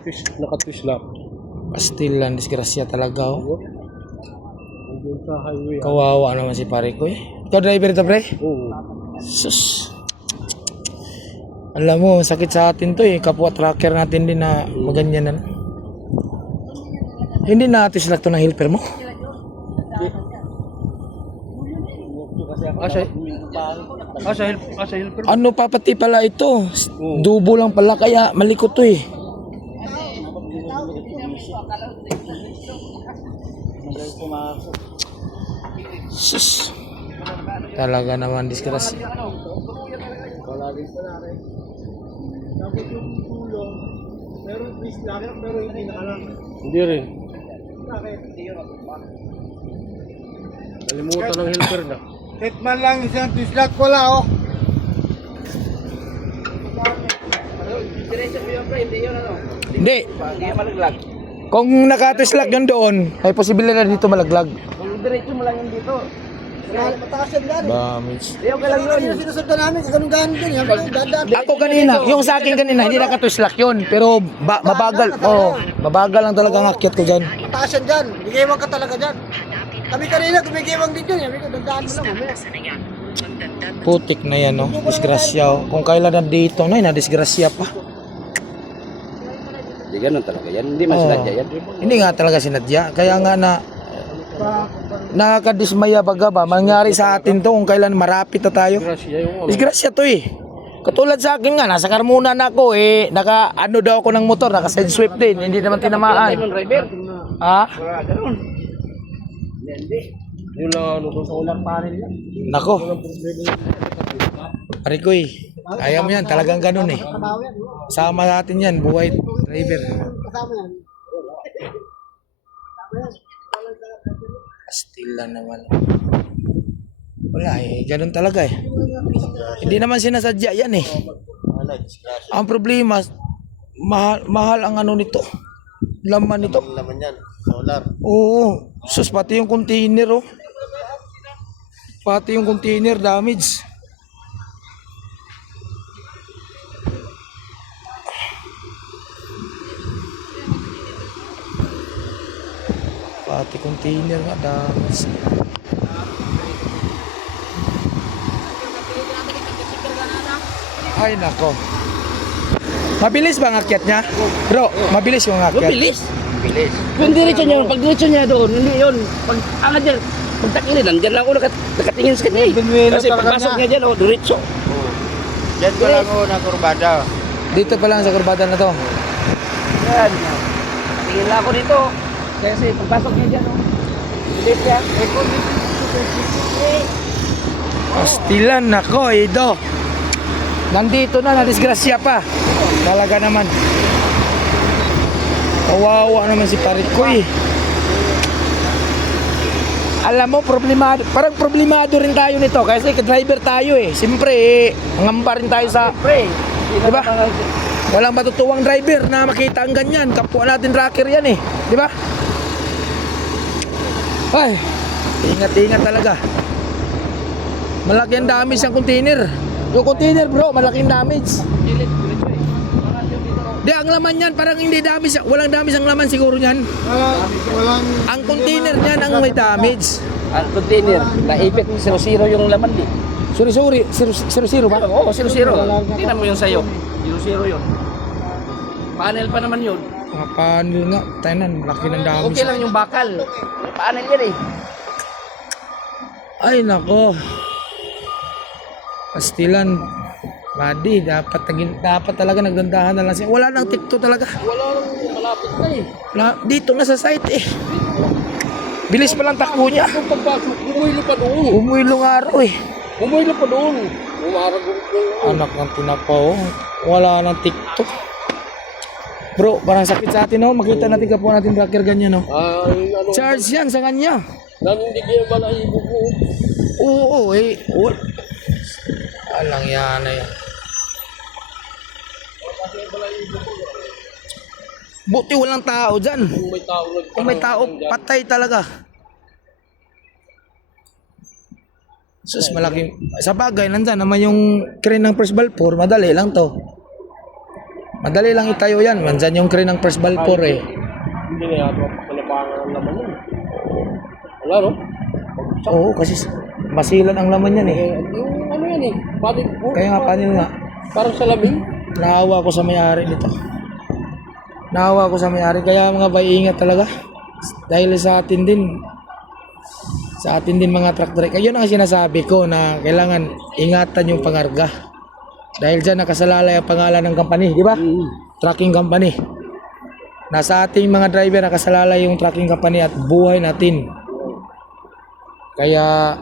Fish, naka-fish lock. Pastilan, disgrasya talaga oh. Nandun sa highway. Kawawa naman si pare ko eh. Ikaw driver ito pre? Oo. Sus. Alam mo, sakit sa atin to eh. Kapwa tracker natin din na maganyanan. Hindi na tislak to ng helper mo? Sa helper. Ano pa pati pala ito? Dubo lang pala kaya malikot to eh. Sus. Talaga naman disgrasya. Wala din sa natin. Tapos yung tulong, meron fish lock, pero hindi nakalang. Hindi rin. Nalimutan ng helper na. Hitman lang isang fish-lock wala oh. Hindi. Kung nakatislak yun doon, may posibilidad dito malaglag. Diretso mo lang yun dito. Mataas yan gano'n. Damage. Okay lang yun. Yung sinusundan namin, ganun gano'n din. Dadaan. Ako kanina, yung sa akin kanina, hindi nakatislak yun. Pero mabagal. Oh, mabagal lang talaga ang akyat ko dyan. Mataas yan dyan. Bigay-wag ka talaga dyan. Kami kanina, gumigay-wag din dyan. Sabi ko, dadaan mo lang. Mamaya. Putik na yan, no? Disgrasya, oh. Kung kailan nandito, no? Nadisgrasya pa. Hindi ganun talaga yan. Hindi man sinadya yan. Hindi nga talaga sinadya. Kaya nga na nakakadismaya baga ba? Mangyari sa atin to kung kailan marapit na tayo. Disgrasya to eh. Katulad sa akin nga, nasa Carmona na ako eh. Naka ano daw ako ng motor, naka side sweep din. Hindi naman tinamaan. Ha? Yun lang ano sa ulang panel yan. Nako. Pare ko eh. Ayaw mo yan, talagang ganun eh. Sama natin yan, buhay driver. Kasama yan. Still lang naman. Wala eh, ganun talaga eh. Hindi naman sinasadya yan eh. Ang problema, mahal ang ano nito. Laman nito. Laman yan, solar. Oo, sus pati yung container oh. Pati yung container damage. Pati container nga damage. Ay nako. Mabilis ba ang akyat niya? Bro, mabilis yung akyat. Bilis. Bilis. Kung diretso niya, pag diretso niya doon, hindi yun. Pag angat dyan, pag takilin, nandyan lang ako nakatingin sa kanya eh. Kasi pagpasok niya dyan, diretso. Diyan ko lang ako na kurbada. Dito pa lang sa kurbada na to. Yan. Tingin lang ako dito. Kasi pagpasok niya dyan, bilis yan. Pastilan nako, Ido. Nandito na, nadisgrasya pa. Talaga naman. Kawawa naman si parit ko eh. Alam mo, parang problemado rin tayo nito kasi driver tayo eh. Siyempre eh, ngamba rin tayo sa... Diba? Walang matutuwang driver na makita ang ganyan. Kapwa natin tracker yan eh. Diba? Ay, ingat-ingat talaga. Malaki ang damage ng container. Yung container bro, malaking damage. Di, ang laman yan, parang hindi damage. Walang damage ang laman siguro niyan. Walang... Ang container niyan ang may damage. Ang container, naipit 0-0 yung laman di. Sorry, 0-0 ba? Oo, 0-0. Tingnan mo yung sayo. 0-0 yun. Panel pa naman yun. Mga panel nga, tayo laki ng damage. Okay lang yung bakal. May panel yan eh. Ay nako. Pastilan. Buddy, dapat talaga nagdandahan na lang siya. Wala nang tikto talaga. Wala nang malapit na eh. Dito na sa site eh. Bilis pa lang takbo niya. Kung pagpasok, umuilo pa doon. Umuilo nga araw eh. Umuilo pa doon. Umarag Anak ng tinapaw. Wala nang tiktok. Bro, parang sakit sa atin oh. Makita natin kapwa natin tracker ganyan oh. Ay, ano, Charge yan sa kanya. nanindig yung balahibo ko. Oo eh. Alang yan na yan. Buti walang tao dyan. Kung may tao Kung may tao, patay talaga. Sus, malaking... Sa bagay, nandyan naman yung crane ng first Balfour. Madali lang to. Madali lang itayo yan. Mandyan yung crane ng first Balfour eh. Hindi na yata palapangan ang laman yun. Wala, no? Oo, kasi masilan ang laman yan eh. Yung ano yan eh. Pati, Kaya nga panil nga. parang salamin. Naawa ko sa may-ari nito. Naawa ko sa may-ari. Kaya mga bay, ingat talaga. Dahil sa atin din. Sa atin din mga truck driver. Kaya yun ang sinasabi ko na kailangan ingatan yung pangarga. Dahil dyan nakasalalay ang pangalan ng company, di ba? Trucking company. Nasa ating mga driver nakasalalay yung trucking company at buhay natin. Kaya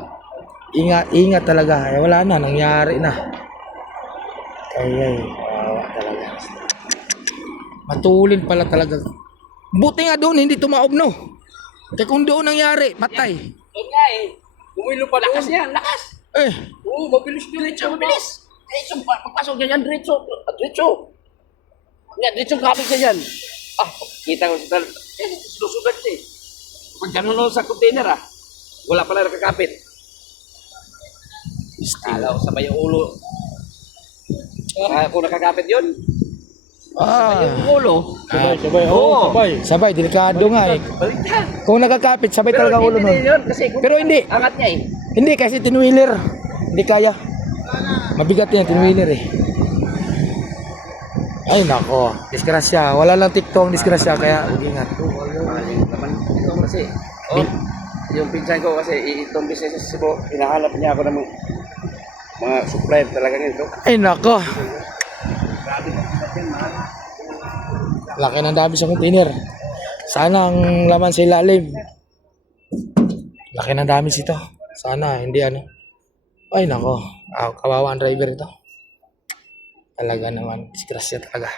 ingat talaga. Eh, wala na, nangyari na. Kaya talaga. Matulin pala talaga. Buti nga doon, hindi tumaob no. Kaya kung doon nangyari, patay. Doon nga eh. Bumilo pa lakas yan, lakas. Eh, Oo, mabilis diretso, mabilis. Diretso, pagpasok niya yan, diretso. Diretso. Yan, diretso kapit siya yan. Ah, kita ko sa tal. Sinusugat siya eh. Pag gano'n sa container ah, wala pala nakakapit. Kala ko sabay yung ulo. Kung nakakapit yun, sabay yung ulo. Sabay, Oo. oo, sabay. sabay, delikado nga eh. Baliktad. Kung nagkakapit, sabay talaga ulo nun. Yun, kasi Pero hindi. angat niya eh. Hindi kasi tinwheeler. Hindi kaya. Mabigat yan, tinwheeler eh. Ay nako, disgrasya. Wala lang TikTok disgrasya kaya ingat. Naman ito kasi. Oh, yung pinsan ko kasi itong business sa Cebu, hinahanap niya ako ng mga supplier talaga nito. Ay nako. Laki ng dami sa container. Sana ang laman sa ilalim. Laki ng dami ito. Sana hindi ano. Ay nako. Kawawa ang driver ito. Talaga naman. Disgrasya talaga.